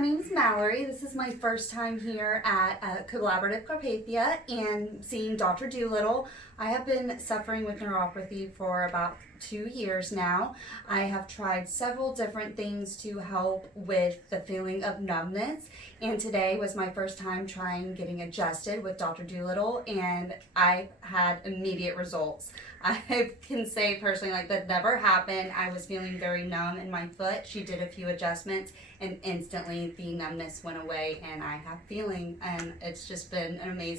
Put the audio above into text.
name is Mallory. This is my first time here at Collaborative Carpathia and seeing Dr. Doolittle. I have been suffering with neuropathy for about 2 years now. I have tried several different things to help with the feeling of numbness, and today was my first time trying getting adjusted with Dr. Doolittle, and I had immediate results. I can say personally, like, that never happened. I was feeling very numb in my foot. She did a few adjustments and instantly the numbness went away and I have feeling, and it's just been an amazing